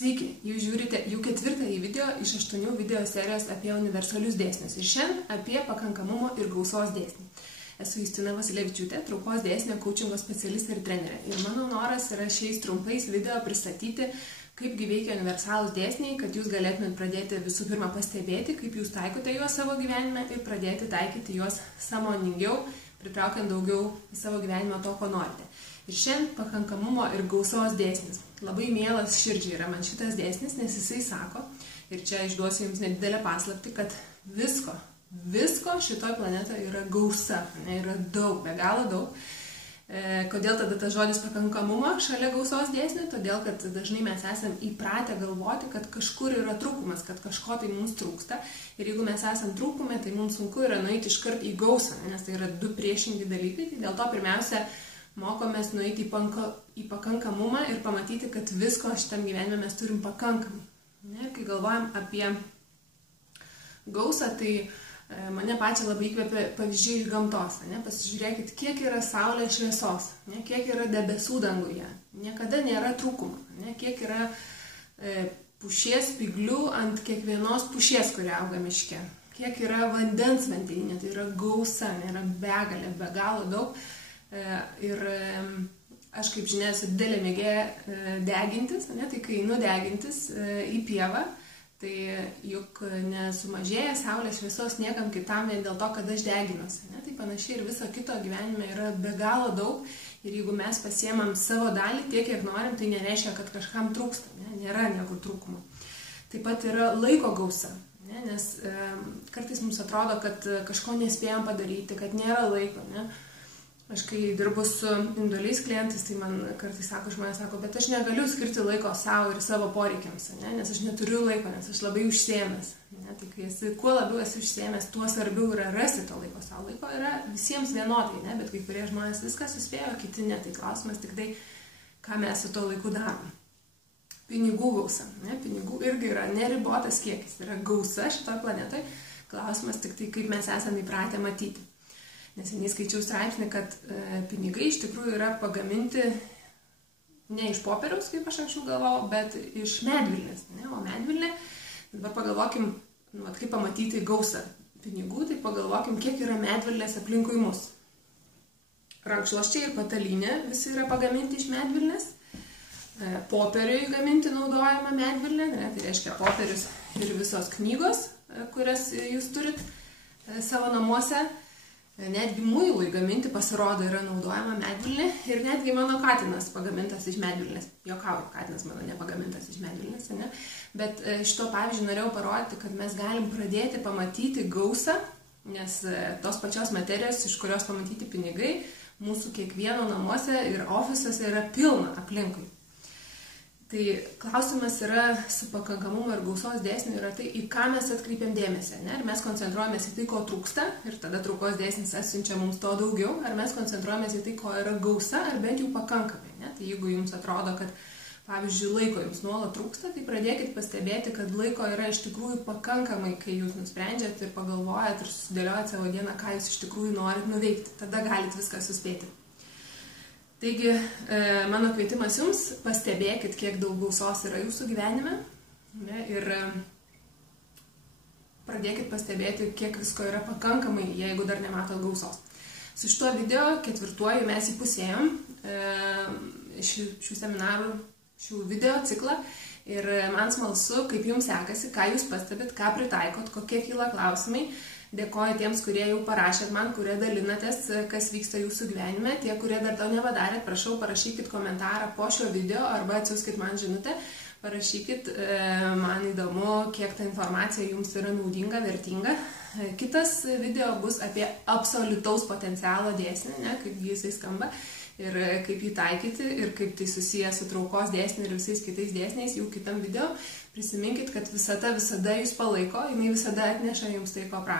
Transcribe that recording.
Sveiki, jūs žiūrite jau 4. video iš 8 video serijos apie universalius dėsnius ir šiandien apie pakankamumo ir gausos dėsnį. Esu Justina Vasilevičiūtė, traukos dėsnio coachingo specialistė ir trenerė. Ir mano noras yra šiais trumpais video pristatyti, kaipgi veikia universalūs dėsniai, kad jūs galėtumėt pradėti visų pirma pastebėti, kaip jūs taikote juos savo gyvenime ir pradėti taikyti juos sąmoningiau, pritraukiant daugiau į savo gyvenimą to, ko norite. Ir šiandien pakankamumo ir gausos dėsnis. Labai mielas širdžiai yra man šitas dėsnis, nes jisai sako, ir čia išduosiu jums nedidelę paslaptį, kad visko šitoj planetoje yra gausa, yra daug, be galo daug. Kodėl tada tas žodis pakankamumo šalia gausos dėsnių? Todėl, kad dažnai mes esam įpratę galvoti, kad kažkur yra trūkumas, kad kažko tai mums trūksta. Ir jeigu mes esam trūkume, tai mums sunku yra nueiti iškart į gausą, nes tai yra du priešingi dalykai. Tai dėl to pirmiausia, mokomės nueiti į pakankamumą ir pamatyti, kad visko šitam gyvenime mes turim pakankamai. Ir kai galvojam apie gausą, tai mane pačią labai įkvėpė pavyzdžiai iš gamtos. Pasižiūrėkit, kiek yra saulės šviesos, kiek yra debesų danguje. Niekada nėra trūkumo. Kiek yra pušies spyglių ant kiekvienos pušies, kuri auga miške. Kiek yra vandens vandenyne, tai yra gausa, yra begalė, be galo daug. Ir aš, kaip žinia, esu didelė mėgėja degintis, tai kai einu degintis į pievą, tai juk nesumažėja saulės šviesos niekam kitam vien dėl to, kad aš deginuosi. Tai panašiai ir viso kito gyvenime yra be galo daug ir jeigu mes pasiemam savo dalį tiek, kiek norim, tai nereiškia, kad kažkam trūksta, nėra niekur trūkumo. Taip pat yra laiko gausa, nes kartais mums atrodo, kad kažko nespėjom padaryti, kad nėra laiko. Aš kai dirbu su individualiais klientais, tai man kartais žmonės sako, bet aš negaliu skirti laiko savo ir savo poreikiams, nes aš neturiu laiko, nes aš labai užsiėmęs. Tai kai kuo labiau esi užsiėmęs, tuo svarbiau yra rasti to laiko savo. Laiko yra visiems vienodai, bet kai kurie žmonės viską suspėjo, kiti ne. Tai klausimas tik tai, ką mes su to laiku darom. Pinigų gausa. Pinigų irgi yra neribotas kiekis, yra gausa šitoj planetoje. Klausimas tik tai, kaip mes esame įpratę matyti. Neseniai skaičiau straipsnį, kad pinigai iš tikrųjų yra pagaminti ne iš popieriaus, kaip aš anksčiau galvojau, bet iš medvilnės. O medvilnė, dabar pagalvokim, kaip pamatyti gausą pinigų, tai pagalvokim, kiek yra medvilnės aplinkui mus. Rankšluosčiai ir patalynė visi yra pagaminti iš medvilnės. Popieriui gaminti naudojama medvilnė, tai reiškia popierius ir visos knygos, kurias jūs turit savo namuose. Netgi muilui gaminti pasirodo yra naudojama medvilnė ir netgi mano katinas pagamintas iš medvilnės. Juokauju, katinas mano nepagamintas iš medvilnės, Bet šito pavyzdžiui norėjau parodyti, kad mes galim pradėti pamatyti gausą, nes tos pačios materijos, iš kurios pamatyti pinigai, mūsų kiekvieno namuose ir ofisuose yra pilna aplinkui. Tai klausimas yra su pakankamumo ir gausos dėsniu yra tai, į ką mes atkreipiam dėmesį. Ar mes koncentruojamės į tai, ko trūksta ir tada traukos dėsnis atsiunčia mums to daugiau, ar mes koncentruojamės į tai, ko yra gausa, ar bent jau pakankamai. Tai jeigu jums atrodo, kad pavyzdžiui laiko jums nuolat trūksta, tai pradėkit pastebėti, kad laiko yra iš tikrųjų pakankamai, kai jūs nusprendžiat ir pagalvojat ir susidėliojat savo dieną, ką jūs iš tikrųjų norit nuveikti. Tada galit viską suspėti. Taigi, mano kvietimas jums, pastebėkit, kiek daug gausos yra jūsų gyvenime ir pradėkit pastebėti, kiek visko yra pakankamai, jeigu dar nematot gausos. Su šituo video 4 mes įpusėjom šių seminarų, šių video ciklą ir man smalsu, kaip jums sekasi, ką jūs pastebit, ką pritaikot, kokie kyla klausimai. Dėkoju tiems, kurie jau parašėt man, kurie dalinatės, kas vyksta jūsų gyvenime. Tie, kurie dar to nepadarėt, prašau, parašykit komentarą po šio video arba atsiųskit man žinutę. Parašykit, man įdomu, kiek ta informacija jums yra naudinga, vertinga. Kitas video bus apie absoliutaus potencialo dėsnį, kaip jisai skamba, ir kaip jį taikyti, ir kaip tai susiję su traukos dėsniu ir visais kitais dėsniais jau kitam video. Prisiminkit, kad visata visada jūs palaiko, jinai visada atneša jums tai, ko prašo.